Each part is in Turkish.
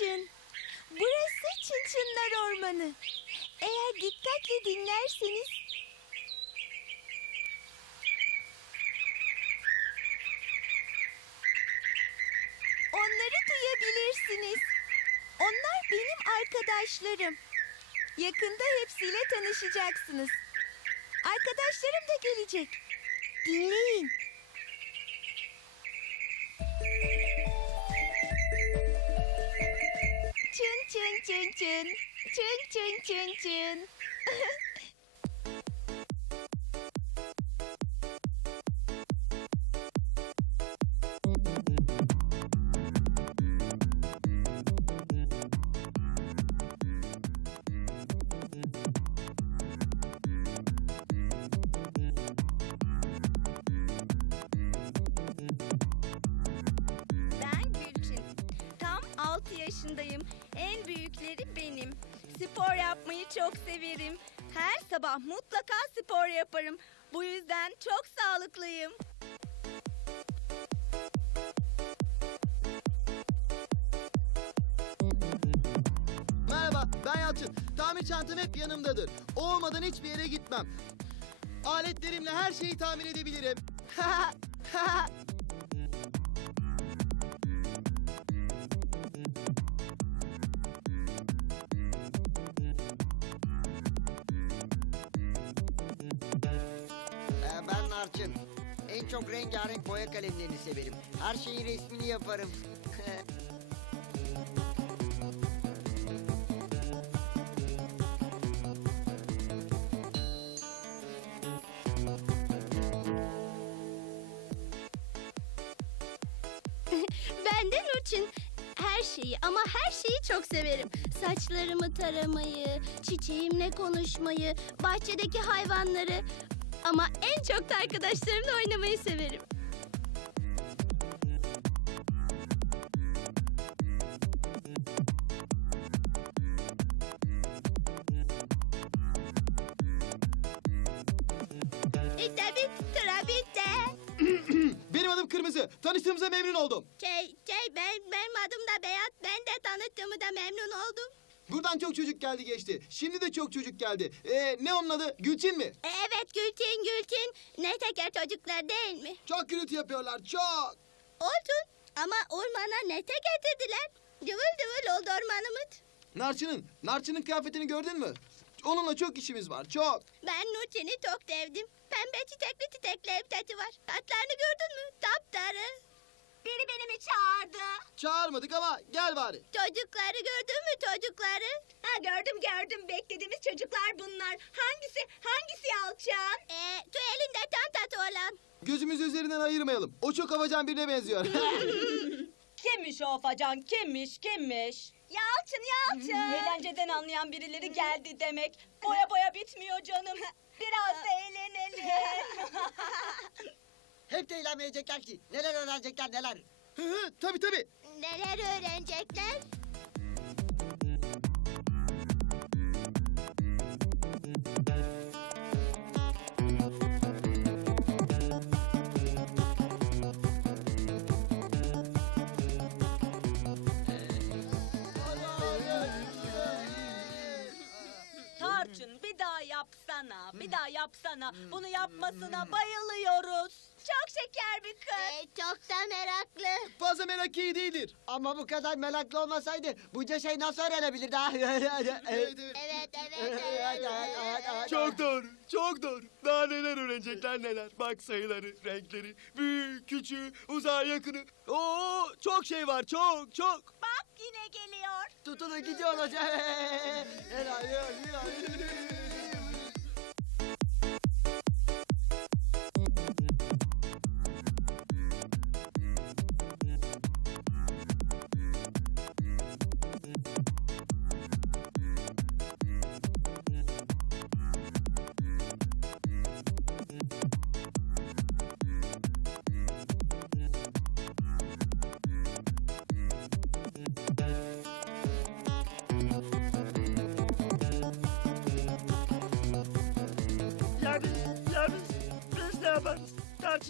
Tarçın. Burası Çınçınlar Ormanı. Eğer dikkatle dinlerseniz... Onları duyabilirsiniz. Onlar benim arkadaşlarım. Yakında hepsiyle tanışacaksınız. Arkadaşlarım da gelecek. Dinleyin. chin chin chin chin chin Spor yapmayı çok severim. Her sabah mutlaka spor yaparım. Bu yüzden çok sağlıklıyım. Merhaba, ben Yalçın. Tamir çantam hep yanımdadır. O olmadan hiçbir yere gitmem. Aletlerimle her şeyi tamir edebilirim. Narçın. En çok rengarenk boya kalemlerini severim. Her şeyin resmini yaparım. Ben de Nurçin. Her şeyi ama her şeyi çok severim. Saçlarımı taramayı, çiçeğimle konuşmayı, bahçedeki hayvanları ama en çok da arkadaşlarımla oynamayı severim. İşte bitti. Benim adım Kırmızı. Tanıştığımıza memnun oldum. Şey, şey ben, benim adım da Beyaz. Ben de tanıştığımı da memnun oldum. Buradan çok çocuk geldi geçti. Şimdi de çok çocuk geldi. Ee, ne onun adı? Gülçin mi? E, Evet Gülçin Gülçin. Ne teker çocuklar değil mi? Çok gürültü yapıyorlar, çok. Olsun ama ormana nete getirdiler. Dıvıl dıvıl oldu ormanımız. Narçın'ın, Narçın'ın kıyafetini gördün mü? Onunla çok işimiz var, çok. Ben Nurçin'i çok sevdim. Pembe çiçekli çiçekli elbisesi var. Saçlarını gördün mü? Taptarı. Biri beni mi çağırdı? Çağırmadık ama gel bari. Çocukları gördün mü çocukları? Ha gördüm gördüm. Beklediğimiz çocuklar bunlar. Hangisi? Hangisi Yalçın? Ee, şu elinde çantası olan. Gözümüz üzerinden ayırmayalım. O çok havacan birine benziyor. Kimmiş o afacan? Kimmiş? Kimmiş? Yalçın Yalçın. Eğlenceden anlayan birileri geldi demek. Boya boya bitmiyor canım. Biraz da eğlenelim. Hep de eğlenmeyecekler ki. Neler öğrenecekler neler. Hı hı, tabii tabii. Neler öğrenecekler? Tarçın bir daha yapsana. Bir daha yapsana. Bunu yapmasına bayılıyoruz. Çok şeker bir kız. Ee, çok da meraklı. Fazla merak iyi değildir. Ama bu kadar meraklı olmasaydı bunca şey nasıl öğrenebilirdi ha? Evet, evet. Evet evet evet. Çok doğru, çok doğru. Daha neler öğrenecekler neler. Bak sayıları, renkleri, büyük, küçüğü, uzağa yakını. Oo, çok şey var, çok, çok. Bak yine geliyor. Tutunun gidiyoruz. Helal,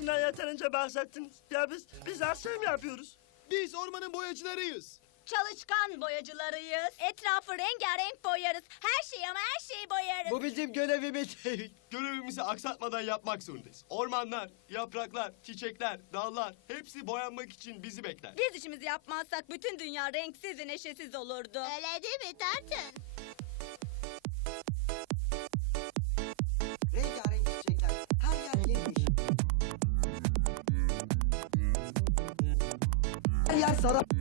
Tarçından yeterince bahsettiniz. Ya biz, biz her şey mi yapıyoruz? Biz ormanın boyacılarıyız. Çalışkan boyacılarıyız. Etrafı rengarenk boyarız. Her şeyi ama her şeyi boyarız. Bu bizim görevimiz. Görevimizi aksatmadan yapmak zorundayız. Ormanlar, yapraklar, çiçekler, dallar hepsi boyanmak için bizi bekler. Biz işimizi yapmazsak bütün dünya renksiz ve neşesiz olurdu. Öyle değil mi Tarçın? Rengarenk Ay, ay.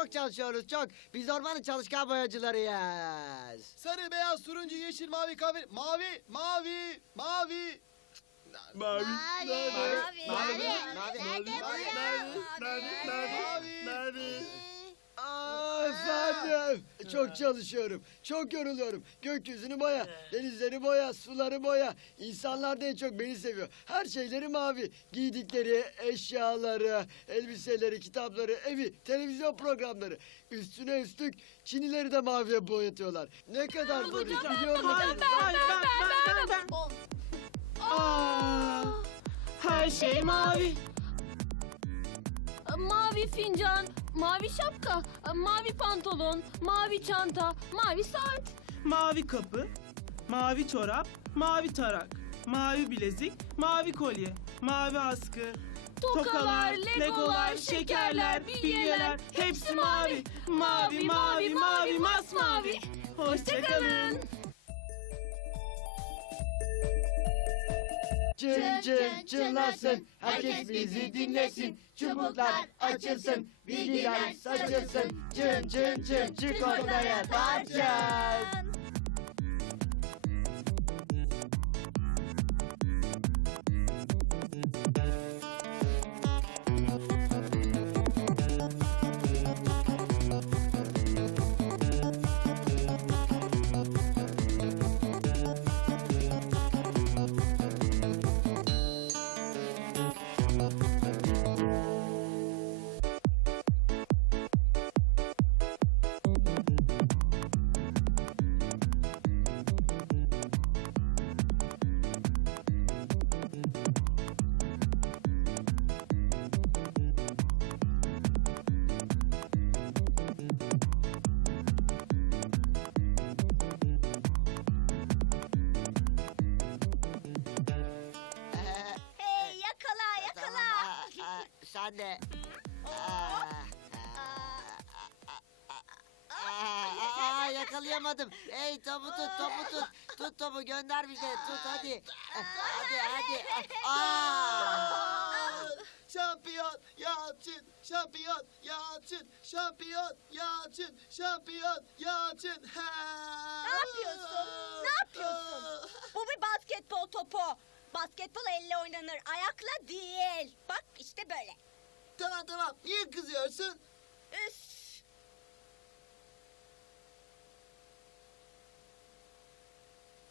Çok çalışıyoruz çok. Biz ormanın çalışkan boyacılarıyız. Sarı, beyaz, turuncu, yeşil, mavi, kahve. Mavi, mavi, mavi. Mavi, Mavi, mavi, mavi, mavi, mavi. Mavi, ya? mavi, mavi, mavi. Aa, efendim. Çok çalışıyorum. Çok yoruluyorum. Gökyüzünü boya, denizleri boya, suları boya. İnsanlar da en çok beni seviyor. Her şeyleri mavi. Giydikleri eşyaları, elbiseleri, kitapları, evi, televizyon programları. Üstüne üstlük Çinileri de maviye boyatıyorlar. Ne kadar zor iş biliyor musun? Aa, her şey mavi. Mavi fincan, mavi şapka, mavi pantolon, mavi çanta, mavi saat. Mavi kapı, mavi çorap, mavi tarak, mavi bilezik, mavi kolye, mavi askı, Tokalar, legolar, şekerler, bilyeler hepsi mavi. Mavi, mavi, mavi, masmavi. Hoşçakalın. Çın çın çınlasın, herkes bizi dinlesin. Çubuklar açılsın, bilgiler saçılsın. Çın çın çın çık ortaya tarçın. Aa, aa, aa, yakalayamadım. Hey topu tut, topu tut. Tut topu gönder bize. Tut hadi. Hadi hadi. Aa! Şampiyon Yalçın, şampiyon Yalçın, şampiyon Yalçın, şampiyon Yalçın. Ne yapıyorsun? Ne yapıyorsun? Bu bir basketbol topu. Basketbol elle oynanır, ayakla değil. Bak işte böyle. Tamam tamam, niye kızıyorsun? Üf.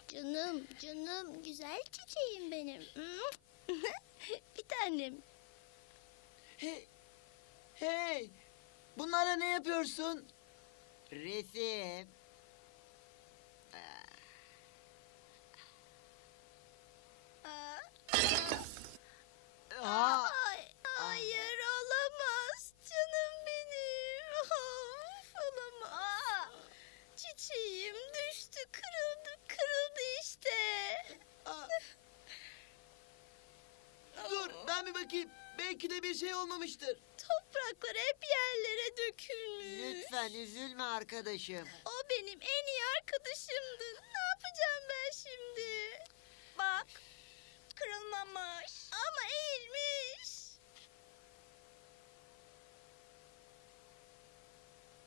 Canım, canım, güzel çiçeğim benim. bir tanem. Hey, hey, bunlara ne yapıyorsun? Resim. Bakayım. Belki de bir şey olmamıştır. Topraklar hep yerlere dökülmüş. lütfen üzülme arkadaşım. O benim en iyi arkadaşımdı. Ne yapacağım ben şimdi? Bak kırılmamış. Ama eğilmiş.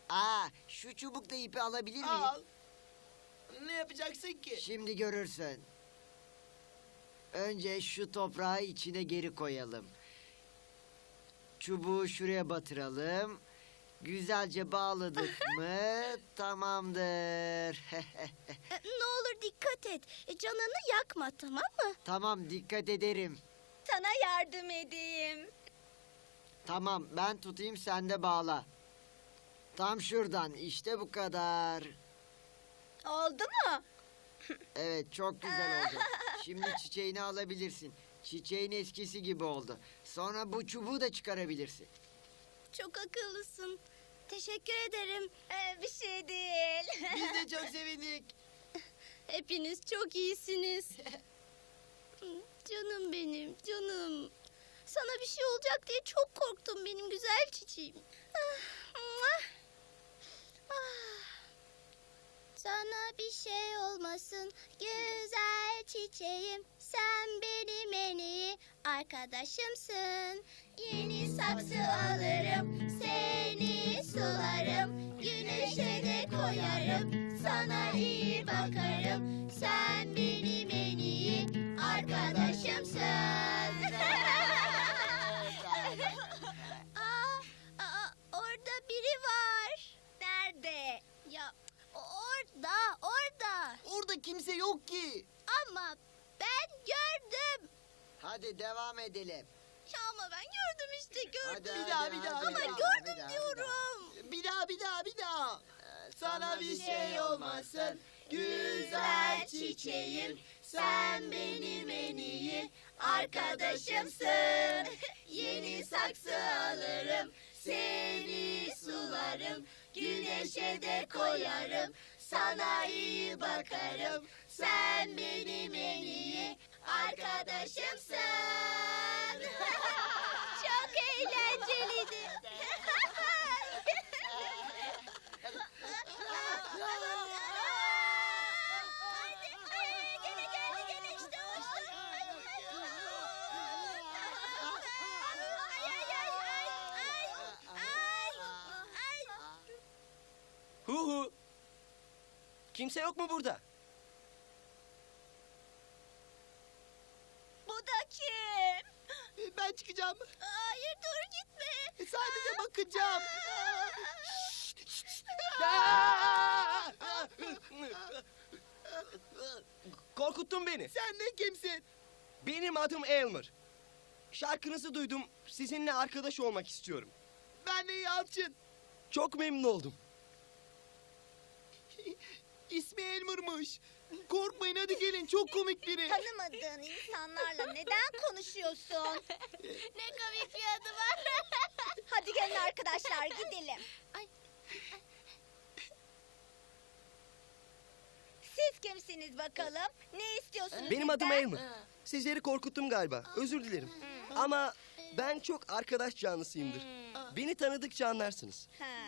Aa, şu çubukta ipi alabilir miyim? Al. Ne yapacaksın ki? Şimdi görürsün. Önce şu toprağı içine geri koyalım. çubuğu şuraya batıralım. Güzelce bağladık mı tamamdır. E, ne olur dikkat et. E, canını yakma tamam mı? tamam dikkat ederim. Sana yardım edeyim. Tamam ben tutayım sen de bağla. Tam şuradan işte bu kadar. Oldu mu? Evet çok güzel oldu. Şimdi çiçeğini alabilirsin. Çiçeğin eskisi gibi oldu. Sonra bu çubuğu da çıkarabilirsin. Çok akıllısın. Teşekkür ederim. Ee, bir şey değil. Biz de çok sevindik. Hepiniz çok iyisiniz. canım benim, canım. Sana bir şey olacak diye çok korktum benim güzel çiçeğim. Ah, muah. Ah. Sana bir şey olmasın arkadaşımsın. Yeni saksı alırım, seni sularım. Güneşe de koyarım, sana iyi bakarım. Sen benim en iyi arkadaşımsın. aa, aa, orada biri var. Nerede? Ya orada, orada. Orada kimse yok ki. Ama ben gördüm. Hadi devam edelim. Ya ama ben gördüm işte gördüm. Hadi, Bir hadi, daha, bir daha, hadi, bir Ama daha, gördüm bir daha, bir diyorum. Bir daha bir daha bir daha. Sana bir şey şey olmasın güzel çiçeğim. Sen benim en iyi arkadaşımsın. Yeni saksı alırım, seni sularım. Güneşe de koyarım, sana iyi bakarım. Sen benim en iyi arkadaşımsın. Çok eğlenceliydi. Gene geldi gene işte hoşça. Ay ay ay ay ay ay ay. Hu hu. Kimse yok mu burada? Da kim? Ben çıkacağım. Hayır dur gitme. Sadece bakacağım. Korkuttun beni. Sen de kimsin? Benim adım Elmer. Şarkınızı duydum. Sizinle arkadaş olmak istiyorum. Ben de Yalçın. Çok memnun oldum. İsmi Elmer'mış. Korkmayın hadi gelin çok komik biri. Tanımadığın insanlarla neden konuşuyorsun? Ne komik bir adı var. Hadi gelin arkadaşlar gidelim. Ay. Siz kimsiniz bakalım? Ne istiyorsunuz Benim adım bizden? Elmer. Sizleri korkuttum galiba. Özür dilerim. Ama ben çok arkadaş canlısıyımdır. Beni tanıdıkça anlarsınız. Ha.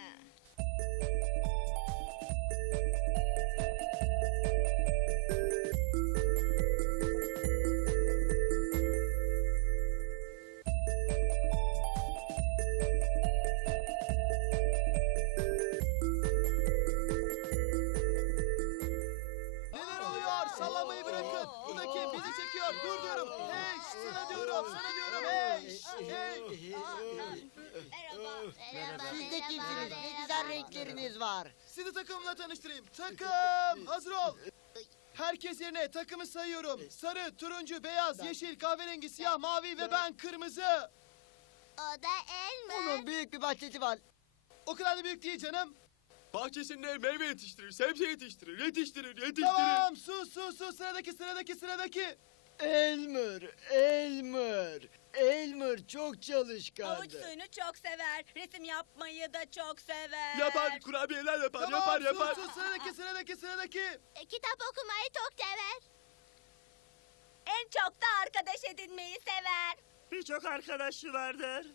Takımla tanıştırayım. Takım, hazır ol. Herkes yerine takımı sayıyorum. Sarı, turuncu, beyaz, yeşil, kahverengi, siyah, mavi ve ben kırmızı. O da Elmer. Onun büyük bir bahçesi var. O kadar da büyük değil canım. Bahçesinde meyve yetiştirir, sebze yetiştirir, yetiştirir, yetiştirir. Tamam, sus sus sus. Sıradaki, sıradaki, sıradaki. Elmer, Elmer. Elmer çok Havuç çalışkandı. suyunu çok sever. Resim yapmayı da çok sever. Yapar, kurabiyeler yapar, Tamam, yapar, sus, yapar. sus. Sıradaki, sıradaki, sıradaki. E, kitap okumayı çok sever. En çok da arkadaş edinmeyi sever. Birçok arkadaşı vardır.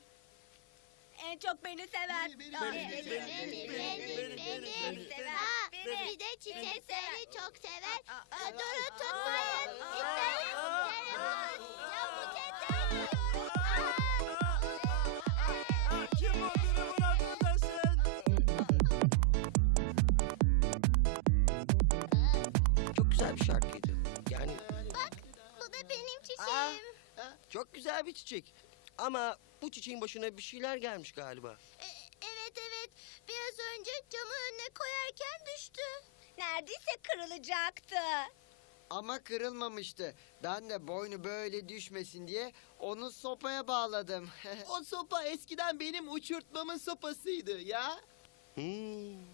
En çok beni sever. Beni, beni, Aa, beni, e, beni, e, e, benim, beni benim. sever. Ha, Beni. bir de çiçekleri çok sever. Aa, Aa, aa, tutmayın. aa, aa, güzel bir şarkıydı. Yani Bak bu da benim çiçeğim. çok güzel bir çiçek. Ama Bu çiçeğin başına bir şeyler gelmiş galiba. E, evet evet. Biraz önce camı önüne koyarken düştü. Neredeyse kırılacaktı. Ama kırılmamıştı. Ben de boynu böyle düşmesin diye onu sopaya bağladım. O sopa eskiden benim uçurtmamın sopasıydı ya. Hmm,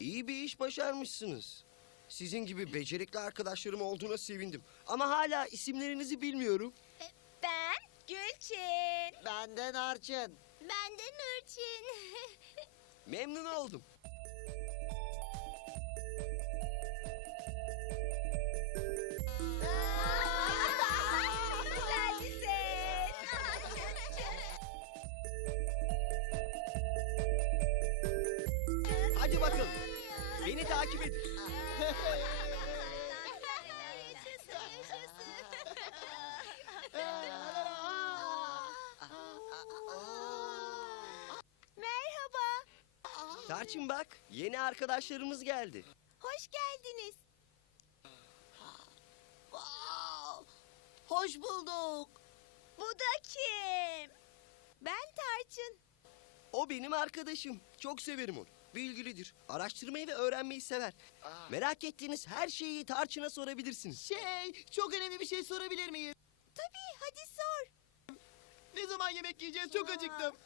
iyi bir iş başarmışsınız. Sizin gibi becerikli arkadaşlarım olduğuna sevindim. Ama hala isimlerinizi bilmiyorum. Ben Gülçin. Benden Arçın. Ben de Nurçin. Memnun oldum. Tarçın bak, yeni arkadaşlarımız geldi. Hoş geldiniz. Hoş bulduk. Bu da kim? Ben Tarçın. O benim arkadaşım. Çok severim onu. Bilgilidir. Araştırmayı ve öğrenmeyi sever. Merak ettiğiniz her şeyi Tarçın'a sorabilirsiniz. Şey, çok önemli bir şey sorabilir miyim? Tabii hadi sor. Ne zaman yemek yiyeceğiz? Çok acıktım.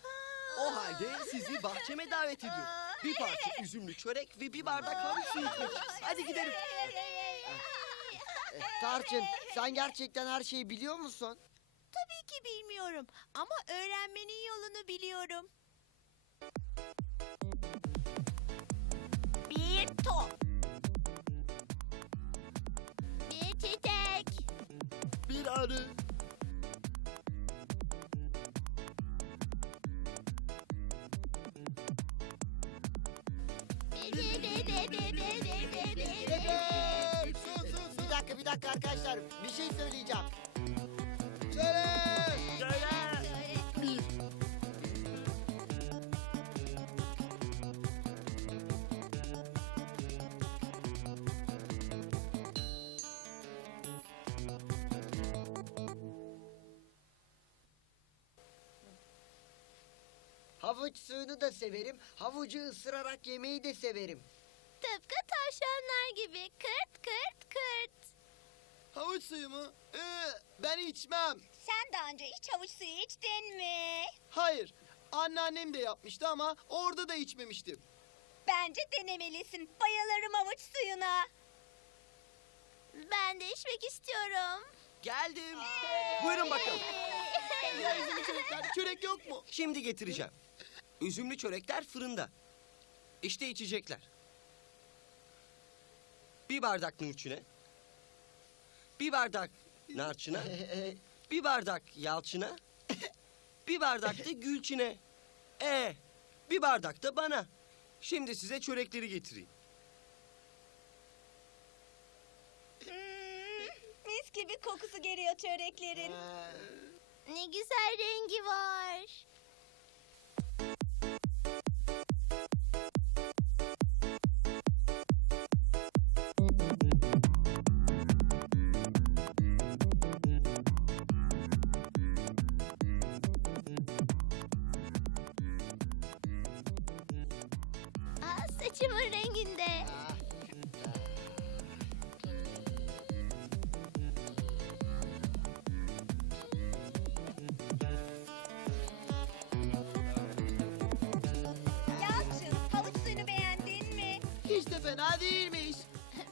O halde sizi bahçeme davet ediyorum. Bir parça üzümlü çörek ve bir bardak havuç suyu içmek. Hadi gidelim. Tarçın sen gerçekten her şeyi biliyor musun? Tabii ki bilmiyorum ama öğrenmenin yolunu biliyorum. Bir top. Bir çiçek. Bir arı. Arkadaşlar bir şey söyleyeceğim. Bir. Havuç suyunu da severim. Havucu ısırarak yemeyi de severim. Havuç suyu mu? Ee, ben içmem. Sen daha önce hiç havuç suyu içtin mi? Hayır. Anneannem de yapmıştı ama orada da içmemiştim. Bence denemelisin. Bayılırım havuç suyuna. Ben de içmek istiyorum. Geldim. Buyurun bakalım. Ya üzümlü çörekler, çörek yok mu? Şimdi getireceğim. Üzümlü çörekler fırında. İşte içecekler. Bir bardak Nurçin'e. Bir bardak Narçın'a. Bir bardak Yalçın'a. Bir bardak da Gülçin'e. E, bir bardak da bana. Şimdi size çörekleri getireyim. Mis gibi kokusu geliyor çöreklerin. Ne güzel rengi var. Saçımın renginde. Yalçın havuç suyunu beğendin mi? Hiç de fena değilmiş.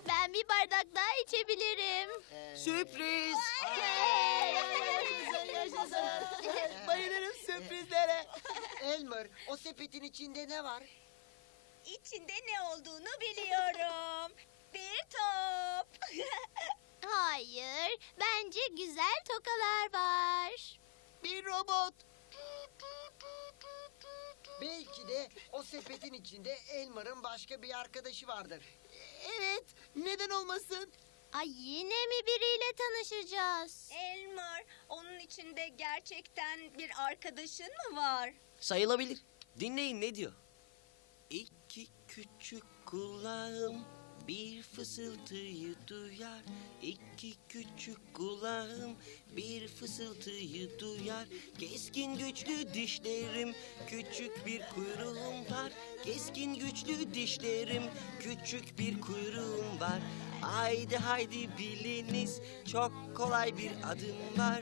Ben bir bardak daha içebilirim. Sürpriz. Bayılırım sürprizlere. Elmer o sepetin içinde ne var? İçinde ne olduğunu biliyorum. Bir top. Hayır, bence güzel tokalar var. Bir robot. Belki de o sepetin içinde Elmer'ın başka bir arkadaşı vardır. Evet, neden olmasın? Ay yine mi biriyle tanışacağız? Elmer, onun içinde gerçekten bir arkadaşın mı var? Sayılabilir. Dinleyin ne diyor. İki küçük kulağım bir fısıltıyı duyar. İki küçük kulağım bir fısıltıyı duyar. Keskin güçlü dişlerim küçük bir kuyruğum var. Keskin güçlü dişlerim küçük bir kuyruğum var. Haydi haydi biliniz çok kolay bir adım var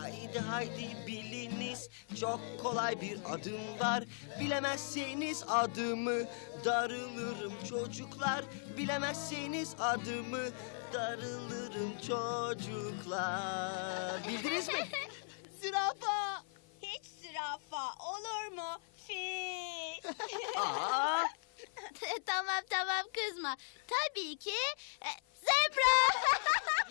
Haydi haydi biliniz çok kolay bir adım var Bilemezseniz adımı darılırım çocuklar Bilemezseniz adımı darılırım çocuklar Bildiniz mi? Zürafa. Hiç zürafa olur mu? Fil. Aa, tamam tamam kızma. Tabii ki e, zebra.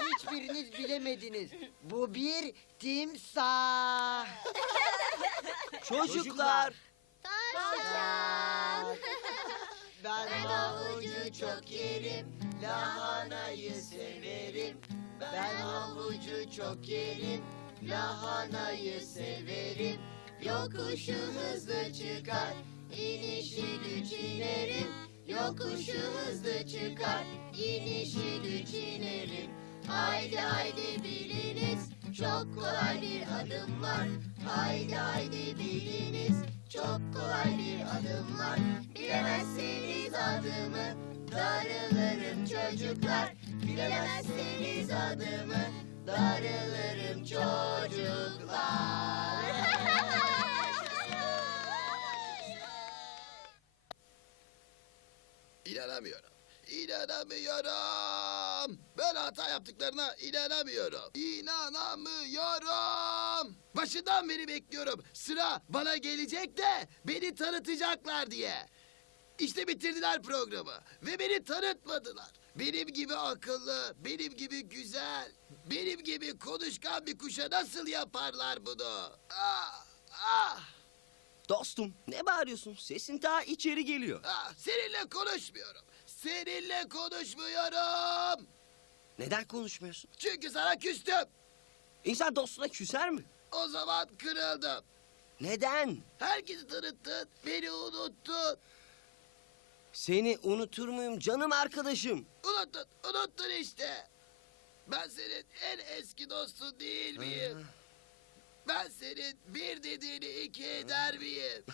Hiçbiriniz bilemediniz. Bu bir timsah. çocuklar Tavşan. Ben havucu çok yerim, lahanayı severim. Ben havucu çok yerim, lahanayı severim. Yokuşu hızlı çıkar, Yokuşu hızlı çıkar, inişi güç inerim. Haydi haydi biliniz, çok kolay bir adım var. Haydi haydi biliniz, çok kolay bir adım var. Bilemezseniz adımı, darılırım çocuklar. Bilemezseniz adımı, darılırım çocuklar. İnanamıyorum. İnanamıyorum. Ben hata yaptıklarına inanamıyorum. İnanamıyorum. Başından beri bekliyorum. Sıra bana gelecek de beni tanıtacaklar diye. İşte bitirdiler programı ve beni tanıtmadılar. Benim gibi akıllı, benim gibi güzel, benim gibi konuşkan bir kuşa nasıl yaparlar bunu? Ah, ah, Dostum ne bağırıyorsun? Sesin daha içeri geliyor. ah, seninle konuşmuyorum. Seninle konuşmuyorum. Neden konuşmuyorsun? Çünkü sana küstüm. İnsan dostuna küser mi? O zaman kırıldım. Neden? Herkesi tanıttın, beni unuttun. Seni unutur muyum canım arkadaşım? Unuttun, unuttun işte. Ben senin en eski dostun değil miyim? Ben senin bir dediğini iki eder miyim?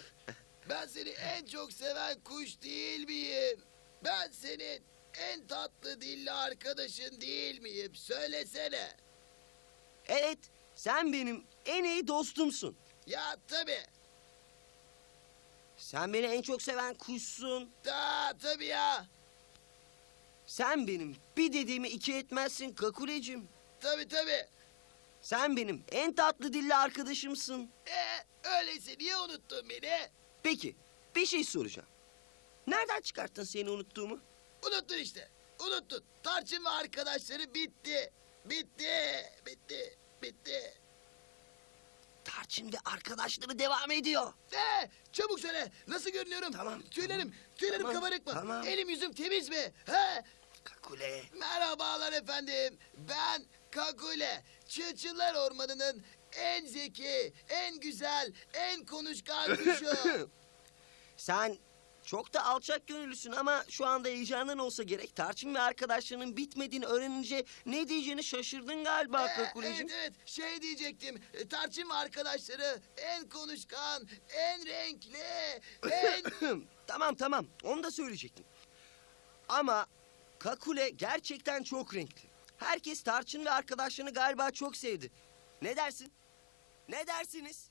Ben seni en çok seven kuş değil miyim? Ben senin en tatlı dilli arkadaşın değil miyim? Söylesene. Evet sen benim en iyi dostumsun. Ya tabii. Sen beni en çok seven kuşsun. Da tabii ya. Sen benim bir dediğimi iki etmezsin Kakulecim. Tabii tabii. Sen benim en tatlı dilli arkadaşımsın. Ee, öyleyse niye unuttun beni? Peki bir şey soracağım. Nereden çıkarttın seni unuttuğumu? Unuttun işte. Unuttun. Tarçın ve arkadaşları bitti. Bitti. Bitti. Bitti. Tarçın ve arkadaşları devam ediyor. Ee, çabuk söyle. Nasıl görünüyorum? Tamam, Tüylerim, tüylerim tamam, kabarık mı? tamam. Elim yüzüm temiz mi? He? Kakule. Merhabalar efendim. Ben Kakule. Çılçıllar Ormanı'nın en zeki, en güzel, en konuşkan kuşu. Sen çok da alçak gönüllüsün ama şu anda heyecanın olsa gerek. Tarçın ve arkadaşlarının bitmediğini öğrenince ne diyeceğini şaşırdın galiba Ee, Kakulecim. evet evet şey diyecektim. E, Tarçın ve arkadaşları en konuşkan, en renkli, en... tamam tamam onu da söyleyecektim. Ama Kakule gerçekten çok renkli. Herkes Tarçın ve arkadaşlarını galiba çok sevdi. Ne dersin? Ne dersiniz?